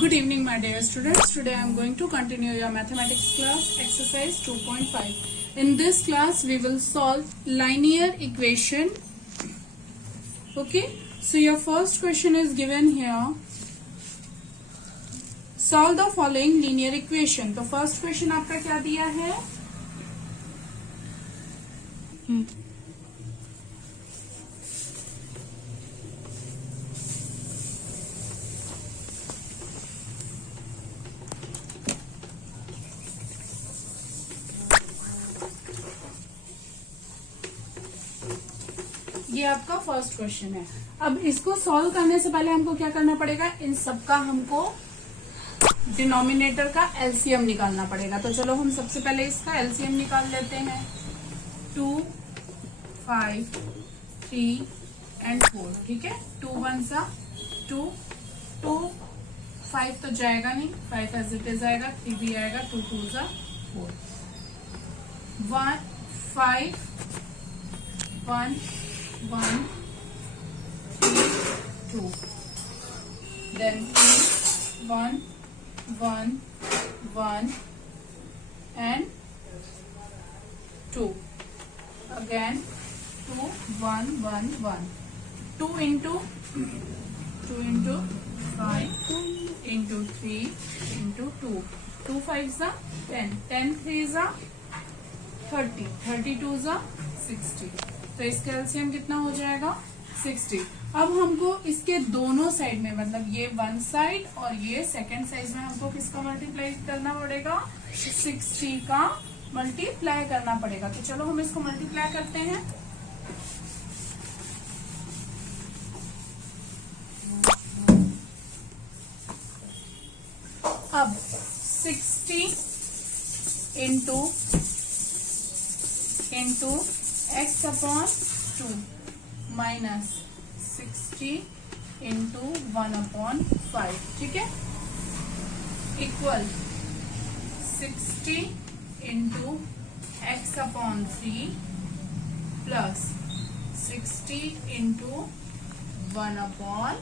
Good evening, my dear students. Today I am going to continue your mathematics class, exercise 2.5. In this class, we will solve linear equation. Okay, so your first question is given here. Solve the following linear equation. तो first question आपका क्या दिया है? ये आपका first question है। अब इसको सॉल्व करने से पहले हमको क्या करना पड़ेगा, इन सबका हमको डिनोमिनेटर का एलसीएम निकालना पड़ेगा। तो चलो हम सबसे पहले इसका एलसीएम निकाल लेते हैं। 2, 5, 3 एंड 4। ठीक है, 2 1 सा 2, 2 5 तो जाएगा नहीं, 5 एज इट इज आएगा, 3 भी आएगा, 2 2 सा 4, 1 5 1 1 3 2, then 3 1 1 1 and 2, again 2 1 1 1, 2 into 5 into 3 into 2, 2 5s are 10, 10 3s are 30, 32s are 60। तो इसका एलसीएम कितना हो जाएगा, 60। अब हमको इसके दोनों साइड में, मतलब ये वन साइड और ये सेकंड साइड में हमको किसका मल्टीप्लाई करना पड़ेगा, 60 का मल्टीप्लाई करना पड़ेगा। तो चलो हम इसको मल्टीप्लाई करते हैं। अब 60 into x upon 2 minus 60 into 1 upon 5, ठीक है, equal 60 into x upon 3 plus 60 into 1 upon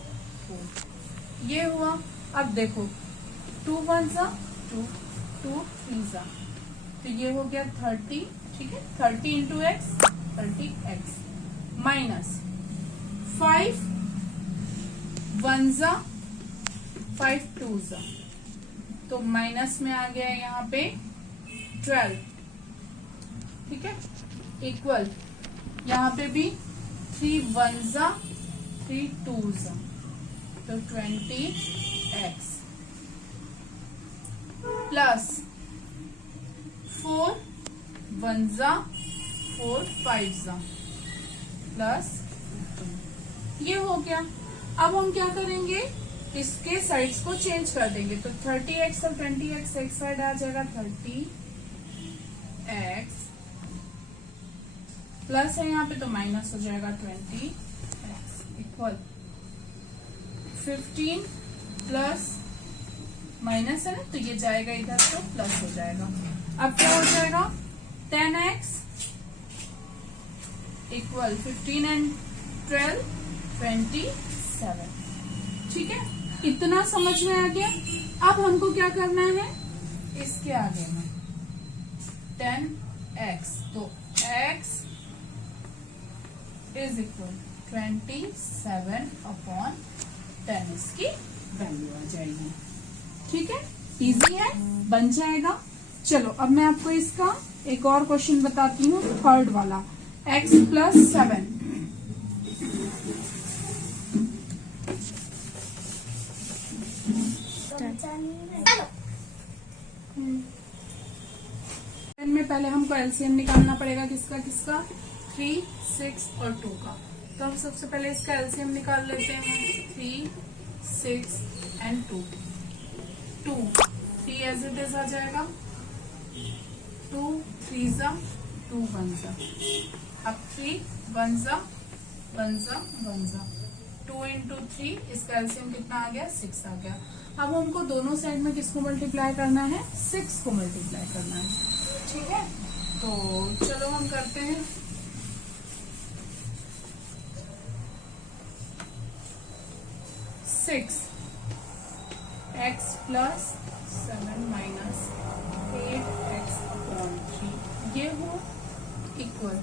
4। ये हुआ। अब देखो 2 1 सा 2, 2 3 सा, तो ये हो गया 30। ठीक है, 30 इंटू एक्स 30x माइनस 5 1 सा 5 2 सा, तो माइनस में आ गया यहाँ पे 12। ठीक है, इक्वल यहाँ पे भी 3 1 सा 3 2 सा, तो 20x प्लस 4 1 सा 4 5 सा प्लस 2। ये हो गया। अब हम क्या करेंगे, इसके साइड्स को चेंज कर देंगे। तो 30x और 20x एक साइड आ जाएगा, 30x प्लस है यहाँ पे तो माइनस हो जाएगा 20x इक्वल 15 प्लस माइनस है ना, तो ये जाएगा इधर तो प्लस हो जाएगा। अब क्या हो जाएगा, 10x इक्वल 15 एंड 12 27। ठीक है, इतना समझ में आ गया। अब हमको क्या करना है, इसके आगे में 10x, तो x इज इक्वल 27 अपॉन 10 इसकी वैल्यू आ जाएगी। ठीक है, इजी है, बन जाएगा। चलो अब मैं आपको इसका एक और क्वेश्चन बताती हूँ, थर्ड वाला, x प्लस 7। में पहले हमको एलसीएम निकालना पड़ेगा, किसका 3 6 और 2 का। तो हम सबसे पहले इसका एलसीएम निकाल लेते हैं। 3 6 एंड 2, 3 एज इट इज आ जाएगा, 2 3 सा 2 1 सा, अब 3 1 सा 1 सा 1 सा, 2 इंटू 3, इसका एलसीएम कितना आ गया, 6 आ गया। अब हमको दोनों साइड में किसको मल्टीप्लाई करना है, 6 को मल्टीप्लाई करना है। ठीक है, तो चलो हम करते हैं। 6 एक्स प्लस 7 माइनस 8x/3 ये हो इक्वल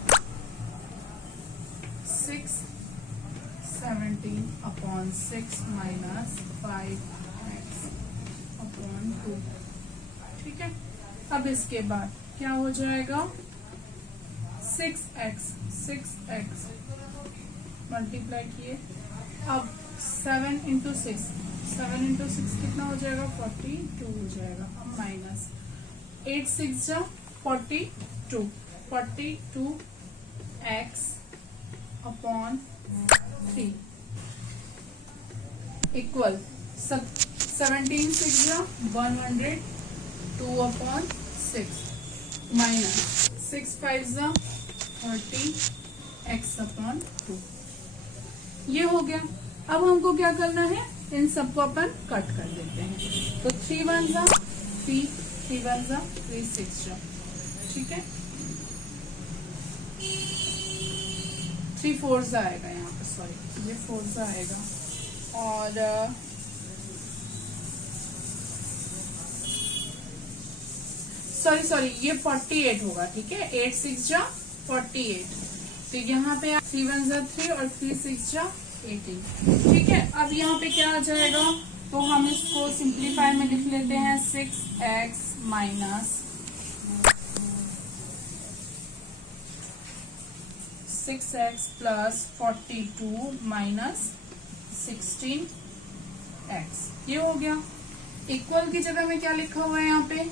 6/17 माइनस 5x/2। ठीक है, अब इसके बाद क्या हो जाएगा 6x मल्टीप्लाई किए, अब 7 इंटू 6 कितना हो जाएगा 42 हो जाएगा। अब माइनस 8 6 जा 42 42x/3 इक्वल 17 6 जा 102/6 माइनस 6 5 जा 30x/2 ये हो गया। अब हमको क्या करना है, इन सबको अपन कट कर देते हैं। तो 3 1 जा 3 3 1 जा 3 6 जा, ठीक है 3 4 जा आएगा यहाँ पे, सॉरी ये 4 जा आएगा और सॉरी ये 48 होगा। ठीक है 8 6 जा 48, तो यहाँ पे 3 1 जा 3 और 3 6 जा 18। ठीक है, अब यहाँ पे क्या आ जाएगा, तो हम इसको सिंप्लीफाई में लिख लेते हैं 6x minus 6x plus 42 minus 16x ये हो गया। इक्वल की जगह में क्या लिखा हुआ है यहाँ पे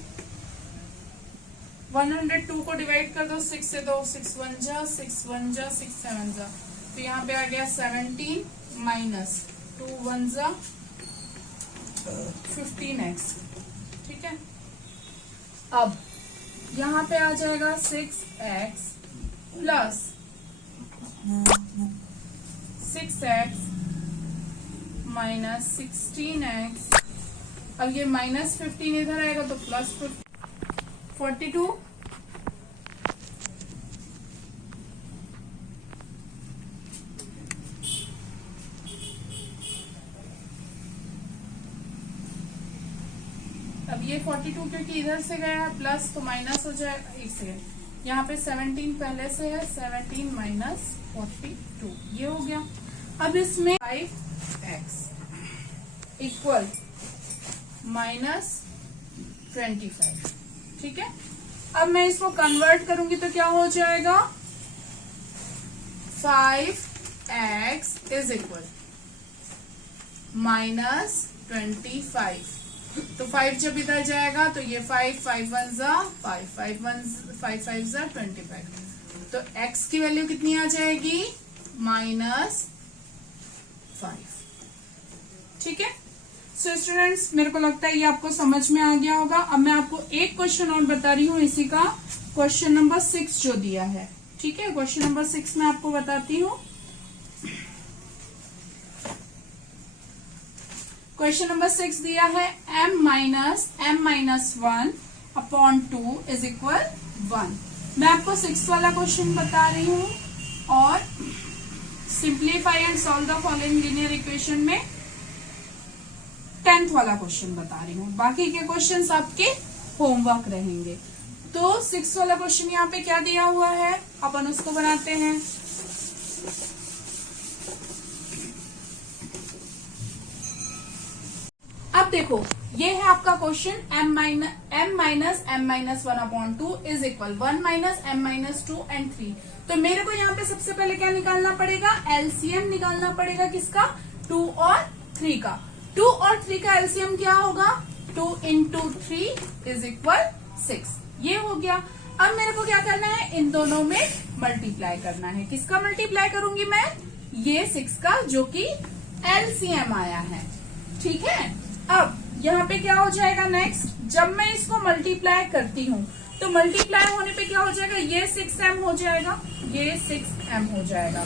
102 को डिवाइड कर दो 6 से, दो 6 1 जा 6 1 जा 6 7 जा, तो यहाँ पे आ गया 17 माइनस 2 1 जा 15x। ठीक है, अब यहाँ पे आ जाएगा 6x plus 6x minus 16x, अब ये माइनस 15 इधर आएगा तो प्लस 42 अब ये 42 क्योंकि इधर से गया है प्लस तो माइनस हो जाएगा। एक सेकेंड, यहाँ पे 17 पहले से है 17 माइनस 42 ये हो गया। अब इसमें 5x इक्वल माइनस 25। ठीक है, अब मैं इसको कन्वर्ट करूंगी तो क्या हो जाएगा 5x इज इक्वल माइनस 25। तो 5 जब इधर जाएगा तो ये 5 5 1 जा 5 5 5 जा 25, तो x की वैल्यू कितनी आ जाएगी -5। ठीक है, सो स्टूडेंट्स मेरे को लगता है ये आपको समझ में आ गया होगा। अब मैं आपको एक क्वेश्चन और बता रही हूँ इसी का, क्वेश्चन नंबर 6 जो दिया है। ठीक है, क्वेश्चन नंबर 6 में आपको बताती हूँ। क्वेश्चन नंबर 6 दिया है m-1/2 इज इक्वल 1। मैं आपको 6 वाला क्वेश्चन बता रही हूँ और simplify and solve the following linear equation में 10th वाला क्वेश्चन बता रही हूँ। बाकी के क्वेश्चन आपके होमवर्क रहेंगे। तो 6 वाला क्वेश्चन यहाँ पे क्या दिया हुआ है, अपन उसको बनाते हैं। अब देखो ये है आपका question m-1/2 is equal 1 - m-2 and 3। तो मेरे को यहाँ पे सबसे पहले क्या निकालना पड़ेगा, एलसीएम निकालना पड़ेगा किसका 2 और 3 का। 2 और 3 का एलसीएम क्या होगा 2 × 3 इज इक्वल 6 ये हो गया। अब मेरे को क्या करना है, इन दोनों में मल्टीप्लाई करना है। किसका मल्टीप्लाई करूंगी मैं, ये 6 का जो कि एलसीएम आया है। ठीक है, अब यहाँ पे क्या हो जाएगा नेक्स्ट, जब मैं इसको मल्टीप्लाई करती हूँ तो मल्टीप्लाई होने पे क्या हो जाएगा, ये 6m हो जाएगा, ये 6m हो जाएगा।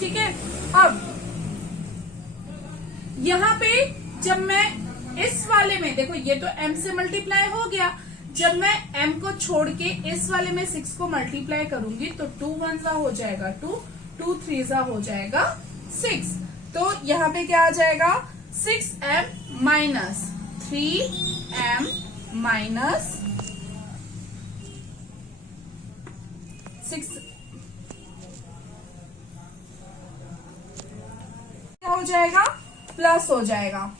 ठीक है, अब यहाँ पे जब मैं इस वाले में देखो ये तो m से मल्टीप्लाई हो गया, जब मैं m को छोड़ के इस वाले में 6 को मल्टीप्लाई करूंगी तो 2 1 हो जाएगा 2, 2 3 हो जाएगा 6। तो यहाँ पे क्या आ जाएगा 6m - 3m माइनस 6 क्या हो जाएगा, प्लस हो जाएगा।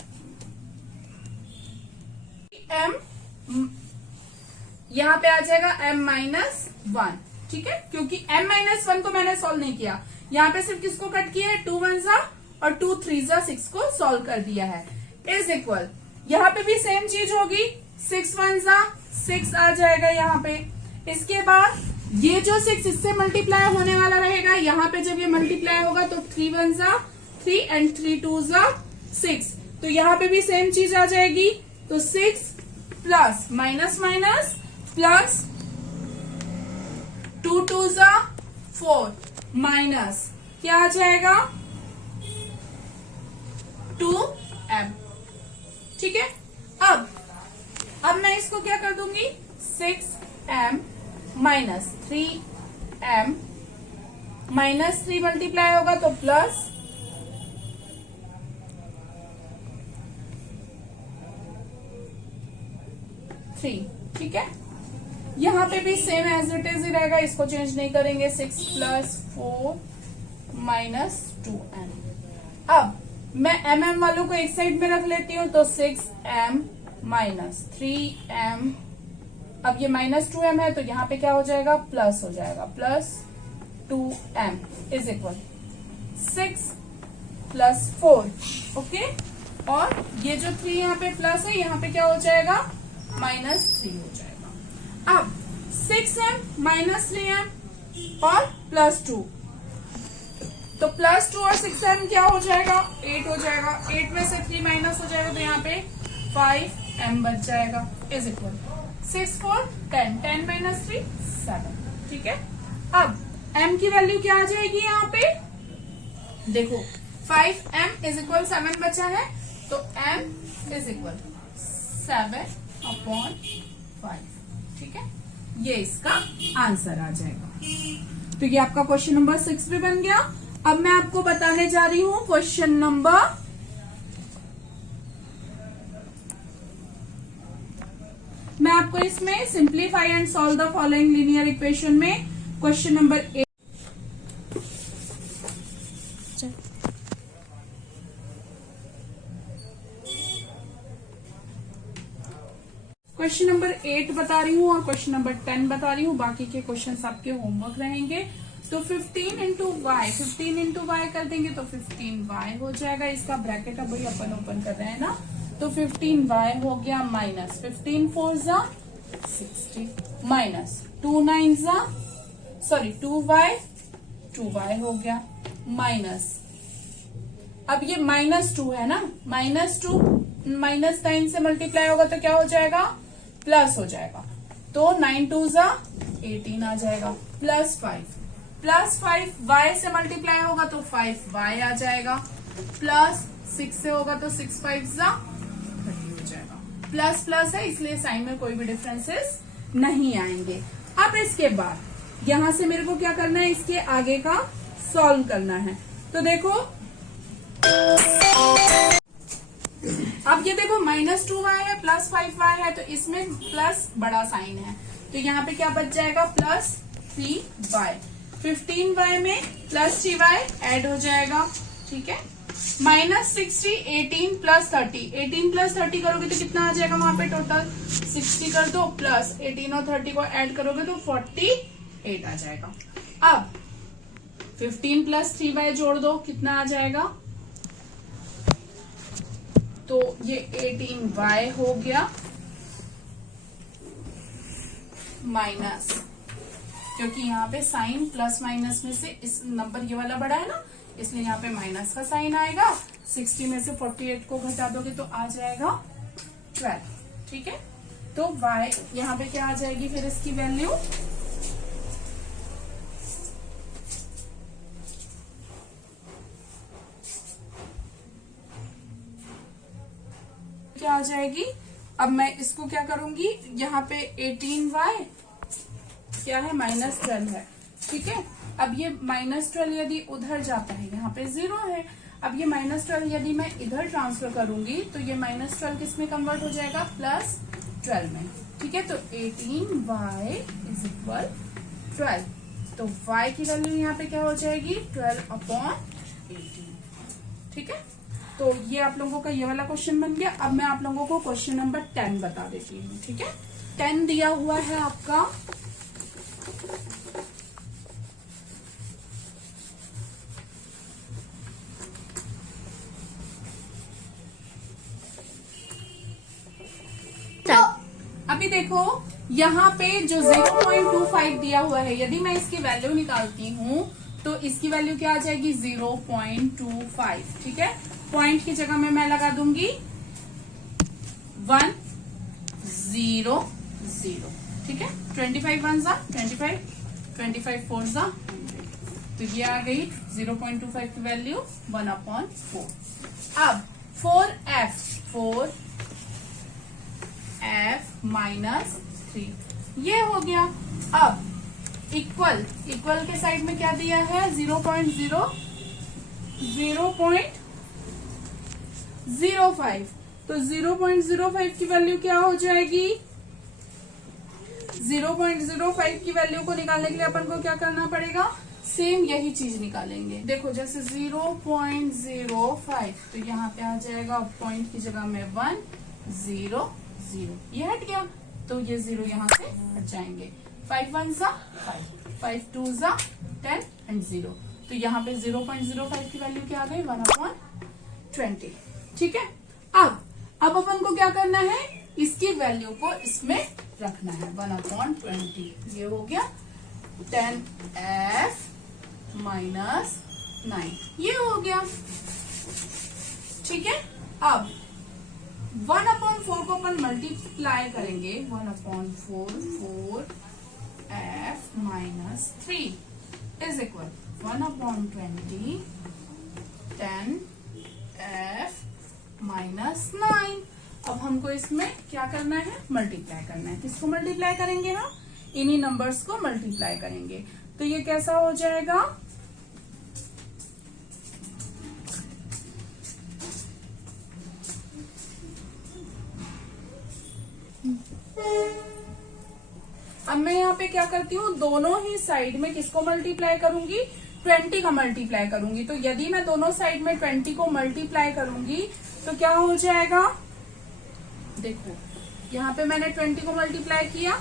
m यहां पे आ जाएगा m माइनस 1, ठीक है, क्योंकि m माइनस 1 को मैंने सॉल्व नहीं किया, यहाँ पे सिर्फ किसको कट किया है, 2 1 जा और 2 3 जा 6 को सॉल्व कर दिया है। इज इक्वल यहाँ पे भी सेम चीज होगी, 6 1 जा 6 आ जाएगा यहाँ पे। इसके बाद ये जो 6 इससे मल्टीप्लाई होने वाला रहेगा, यहाँ पे जब ये मल्टीप्लाई होगा तो 3 1 जा 3 एंड 3 2 जा 6, तो यहाँ पे भी सेम चीज आ जाएगी। तो 6 प्लस माइनस माइनस प्लस 2 2 जा 4 माइनस क्या आ जाएगा 2m, ठीक है। अब मैं इसको क्या कर दूंगी, 6m minus 3m minus 3 multiply होगा तो प्लस 3, ठीक है। यहाँ पे भी सेम एज इट इज ही रहेगा, इसको चेंज नहीं करेंगे। 6 प्लस 4 माइनस 2m। अब मैं mm वालों को एक साइड में रख लेती हूँ, तो 6m माइनस 3m, अब ये माइनस 2m है तो यहाँ पे क्या हो जाएगा, प्लस हो जाएगा, plus 2m is equal 6 plus 4, okay. और ये जो 3 यहाँ पे प्लस है, यहाँ पे क्या हो जाएगा, माइनस 3 हो जाएगा। अब 6m माइनस 3m और प्लस 2, तो प्लस 2 और 6m क्या हो जाएगा, 8 हो जाएगा। 8 में से 3 माइनस हो जाएगा तो यहाँ पे 5m बच जाएगा, इज इक्वल 6 4 10, 10 माइनस 3 7, ठीक है। अब m की वैल्यू क्या आ जाएगी, यहाँ पे देखो 5m इज इक्वल 7 बचा है, तो m इज इक्वल 7/5, ठीक है। ये इसका आंसर आ जाएगा। तो ये आपका क्वेश्चन नंबर 6 भी बन गया। अब मैं आपको बताने जा रही हूं क्वेश्चन नंबर, मैं आपको इसमें simplify and solve the following linear equation में क्वेश्चन नंबर 8 क्वेश्चन नंबर 8 बता रही हूँ और क्वेश्चन नंबर 10 बता रही हूँ। बाकी के क्वेश्चन आपके होमवर्क रहेंगे। तो 15 इंटू वाई, 15 इंटू वाई कर देंगे तो 15y हो जाएगा। इसका ब्रैकेट अब वही अपन ओपन कर रहे हैं ना, तो 15y हो गया माइनस 15 4 जा 60 माइनस 2 9 जा 2y हो गया माइनस, अब ये -2 है ना, -2 -9 से मल्टीप्लाई होगा तो क्या हो जाएगा, प्लस हो जाएगा। तो 9 2 जा 18 आ जाएगा, +5 y से मल्टीप्लाई होगा तो 5y आ जाएगा, प्लस 6 से होगा तो 6 5 जा 30 हो जाएगा। प्लस प्लस है इसलिए साइन में कोई भी डिफरेंसेस नहीं आएंगे। अब इसके बाद यहां से मेरे को क्या करना है, इसके आगे का सॉल्व करना है। तो देखो अब ये देखो -2y है +5y है, तो इसमें प्लस बड़ा साइन है, तो यहाँ पे क्या बच जाएगा, +3y। 15y में +3y ऐड हो जाएगा, ठीक है। -60 18 + 30, 18 + 30 करोगे तो कितना आ जाएगा, वहां पे टोटल 60 कर दो, प्लस 18 और 30 को ऐड करोगे तो 48 आ जाएगा। अब 15 + 3y जोड़ दो, कितना आ जाएगा, तो ये 18y हो गया माइनस, क्योंकि यहाँ पे साइन प्लस माइनस में से इस नंबर ये वाला बड़ा है ना, इसलिए यहाँ पे माइनस का साइन आएगा। 60 में से 48 को घटा दोगे तो आ जाएगा 12, ठीक है। तो y यहाँ पे क्या आ जाएगी फिर इसकी वैल्यू, क्या आ जाएगी। अब मैं इसको क्या करूंगी, यहाँ पे 18y क्या है, -12 है, ठीक है। अब ये -12 यदि उधर जाता है, यहाँ पे 0 है, अब ये -12 यदि मैं इधर ट्रांसफर करूंगी तो ये -12 किस में कन्वर्ट हो जाएगा, +12 में। ठीक है, तो 18y इज इक्वल 12। तो y की वैल्यू यहाँ पे क्या हो जाएगी, 12/18। ठीक है, तो ये आप लोगों का ये वाला क्वेश्चन बन गया। अब मैं आप लोगों को क्वेश्चन नंबर 10 बता देती हूँ। ठीक है, 10 दिया हुआ है आपका अभी देखो यहाँ पे जो 0.25 दिया हुआ है, यदि मैं इसकी वैल्यू निकालती हूँ तो इसकी वैल्यू क्या आ जाएगी, 0.25। ठीक है, पॉइंट की जगह में मैं लगा दूंगी 1 0 0। ठीक है, 25 1 जा 25, 25 4 जा 100। तो ये आ गई 0.25 की वैल्यू 1/4। अब 4f -3 ये हो गया। अब इक्वल के साइड में क्या दिया है, 0.05। तो 0.05 की वैल्यू क्या हो जाएगी, 0.05 की वैल्यू को निकालने के लिए अपन को क्या करना पड़ेगा, सेम यही चीज निकालेंगे। देखो जैसे 0.05 तो यहाँ पे आ जाएगा पॉइंट की जगह में 1 0 0, ये हट गया तो ये 0 यहाँ से हट जाएंगे। 5 1 जा 5, 5 2 जा 10 एंड 0। तो यहाँ पे 0.05 की वैल्यू क्या आ गई, 1/20। ठीक है, अब अपन को क्या करना है, इसकी वैल्यू को इसमें रखना है 1/20। ये हो गया 10f -9, ये हो गया। ठीक है, अब 1/4 को अपन मल्टीप्लाई करेंगे, 1/4 4f -3 इज इक्वल 1/20 10f -9। अब हमको इसमें क्या करना है, मल्टीप्लाई करना है। किसको मल्टीप्लाई करेंगे, हम इन्हीं नंबर्स को मल्टीप्लाई करेंगे। तो ये कैसा हो जाएगा, अब मैं यहाँ पे क्या करती हूँ, दोनों ही साइड में किसको मल्टीप्लाई करूंगी, 20 का मल्टीप्लाई करूंगी। तो यदि मैं दोनों साइड में 20 को मल्टीप्लाई करूंगी तो क्या हो जाएगा, देखो यहाँ पे मैंने 20 को मल्टीप्लाई किया,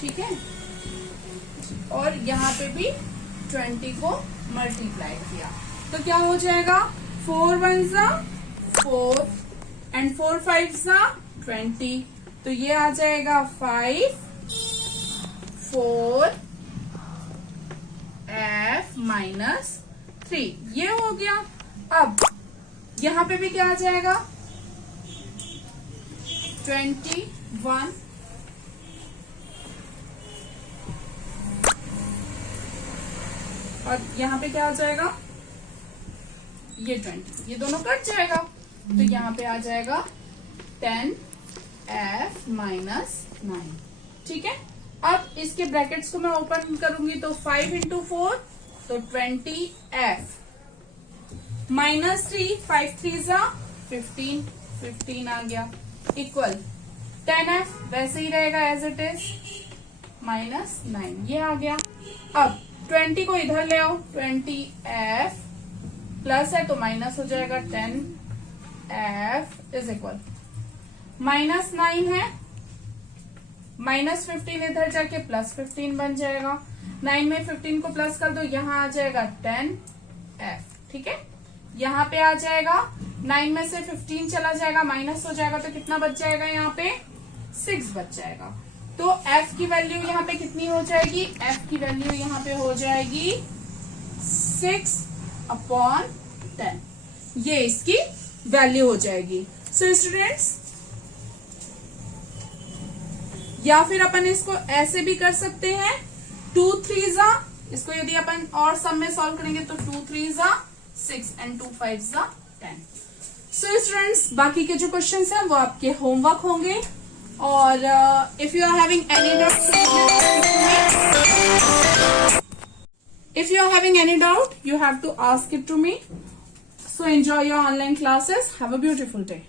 ठीक है, और यहाँ पे भी 20 को मल्टीप्लाई किया। तो क्या हो जाएगा, 4 1 जा 4 एंड 4 5 जा 20। तो ये आ जाएगा 5 4 f -3, ये हो गया। अब यहां पे भी क्या आ जाएगा, 21 और यहाँ पे क्या आ जाएगा, ये 20, ये दोनों कट जाएगा। तो यहाँ पे आ जाएगा 10f -9। ठीक है, अब इसके ब्रैकेट्स को मैं ओपन करूंगी तो 5 × 4 तो 20f -3, 5 3 जा 15, 15 आ गया, इक्वल 10f वैसे ही रहेगा एज इट इज -9, ये आ गया। अब 20 को इधर ले आओ, 20f प्लस है तो माइनस हो जाएगा, 10f इज इक्वल -9 है, -15 इधर जाके +15 बन जाएगा। 9 में 15 को प्लस कर दो, यहाँ आ जाएगा 10f। ठीक है, यहाँ पे आ जाएगा 9 में से 15 चला जाएगा, माइनस हो जाएगा, तो कितना बच जाएगा, यहाँ पे 6 बच जाएगा। तो f की वैल्यू यहाँ पे कितनी हो जाएगी, f की वैल्यू यहाँ पे हो जाएगी 6/10, ये इसकी वैल्यू हो जाएगी। सो स्टूडेंट्स, या फिर अपन इसको ऐसे भी कर सकते हैं, 2 3 जा, इसको यदि अपन और सम में सॉल्व करेंगे तो 2 3 जा 6 एंड 2 5 जा 10। सो स्टूडेंट्स, बाकी के जो क्वेश्चंस हैं वो आपके होमवर्क होंगे, और if you are having any doubt, you have to ask it to me, So enjoy your online classes. Have a beautiful day.